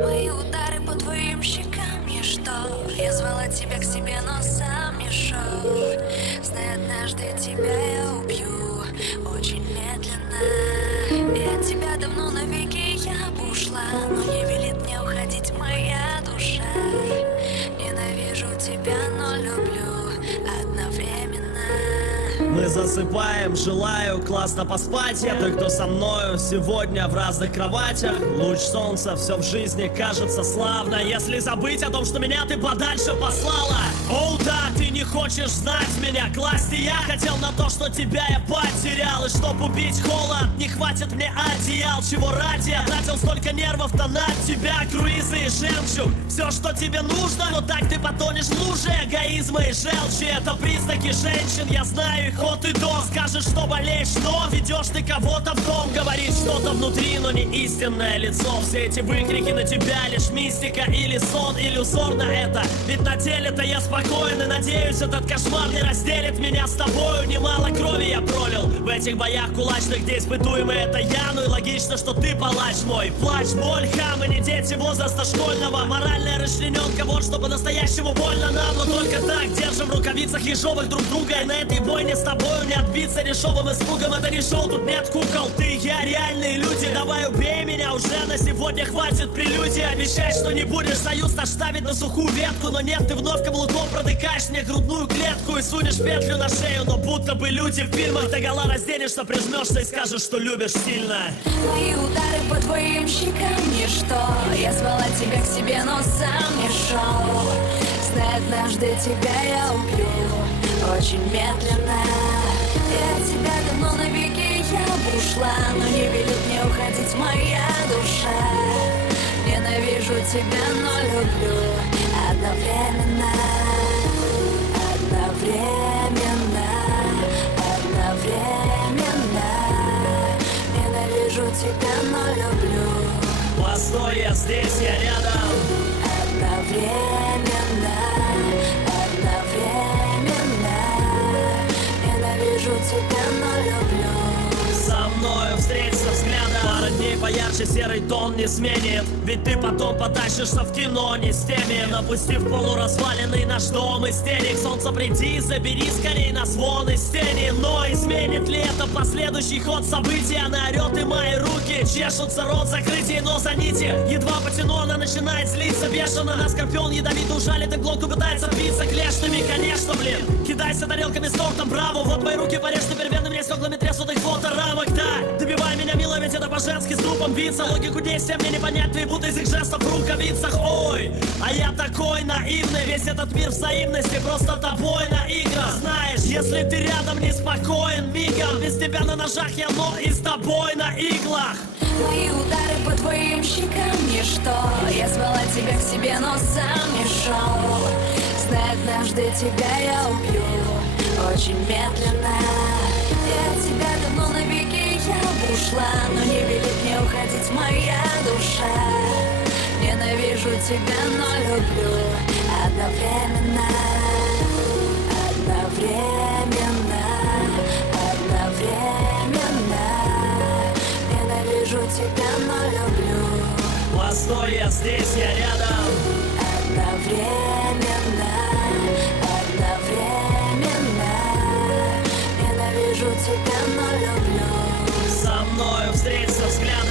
Мои удары по твоим щекам ничто. Я звала тебя к себе, но сам не шел. Знай, однажды тебя я убью очень медленно. И от тебя давно навеки я бы ушла, но не велит мне уходить моя душа. Ненавижу тебя, но люблю одновременно. Мы засыпаем, желаю классно поспать. Я той, кто со мною сегодня в разных кроватях. Луч солнца, все в жизни кажется славно. Если забыть о том, что меня ты подальше послала. О, да, ты не хочешь знать меня. Класть и я хотел на то, что тебя я потерял. И чтоб убить холод, не хватит мне одеял. Чего ради я тратил столько нервов-то на тебя. Круизы и жемчуг, все, что тебе нужно. Но так ты потонешь в луже эгоизма и желчи. Это признаки женщин, я знаю их от и до. Скажешь, что болеешь, но ведешь ты кого-то в дом. Говоришь что-то внутри, но не истинное лицо. Все эти выкрики на тебя лишь мистика или сон. Иллюзорно это, ведь на деле-то я спокоен. И надеюсь, этот кошмар не разделит меня с тобою. Немало крови я пролил в этих боях кулачных, где испытуемый это я. Ну и логично, что ты палач мой. Плач, боль, хамы, не дети возраста школьного. Моральная расчлененка, вот что по-настоящему больно нам. Но только так держим в рукавицах ежовых друг друга. И на этой бойне с тобою не отбиться дешевым испугом. Это не шоу, тут нет кукол. Ты и я реальные люди. Давай убей меня уже, на сегодня хватит прелюдии. Обещай, что не будешь союз наш ставить на сухую ветку. Но нет, ты вновь каблуком протыкаешь мне грудную клетку и сунешь петлю на шею. Но будто бы люди в фильмах догола разденешься, прижмешься и скажешь, что любишь сильно. Мои удары по твоим щекам ничто. Я звала тебя к себе, но сам не шел. Знай, однажды тебя я убью очень медленно. И от тебя давно навеки я бы ушла, но не велит мне уходить моя душа. Ненавижу тебя, но люблю одновременно. Одновременно. Одновременно. Ненавижу тебя, но люблю. Постой, я здесь, я рядом. Одновременно. Одновременно. Ненавижу тебя, но люблю. Со мною встретиться взглядом. Пара дней поярче серый тон не сменит. Ведь ты потом потащишься в кино не с теми. Напустив полуразваленный наш дом из денег. Солнце, приди, забери скорей нас вон из тени. Но изменит ли это последующий ход событий? Она орет, и мои руки чешутся, рот закрытий, но за нити. Едва потяну, она начинает злиться бешено. На скорпион ядовито ужалит и глотку пытается впиться клешнями. Конечно, блин, кидайся тарелками с тортом, браво. Вот мои руки порежь теперь венными стеклами трясут их фоторамок. Да, добивай меня, мило, ведь это по-женски с трупом биться. Логику действия мне не понять, ты будто из их жестов в рукавицах. Ой, а я такой наивный. Весь этот мир взаимности просто тобой на играх. Знаешь, если ты рядом неспокоен мигом. Без тебя на ножах я, но и с тобой на иглах. Мои удары по твоим щекам ничто. Я звала тебя к себе, но сам не шел. Знай, однажды тебя я убью очень медленно. И от тебя давно навеки я бы ушла, но не велит мне уходить моя душа. Ненавижу тебя, но люблю одновременно. Одновременно. Одновременно. Ненавижу тебя, но люблю. Постой, я здесь, я рядом. Одновременно. Одновременно. Ненавижу тебя, но люблю. Со мною встретиться взглядом.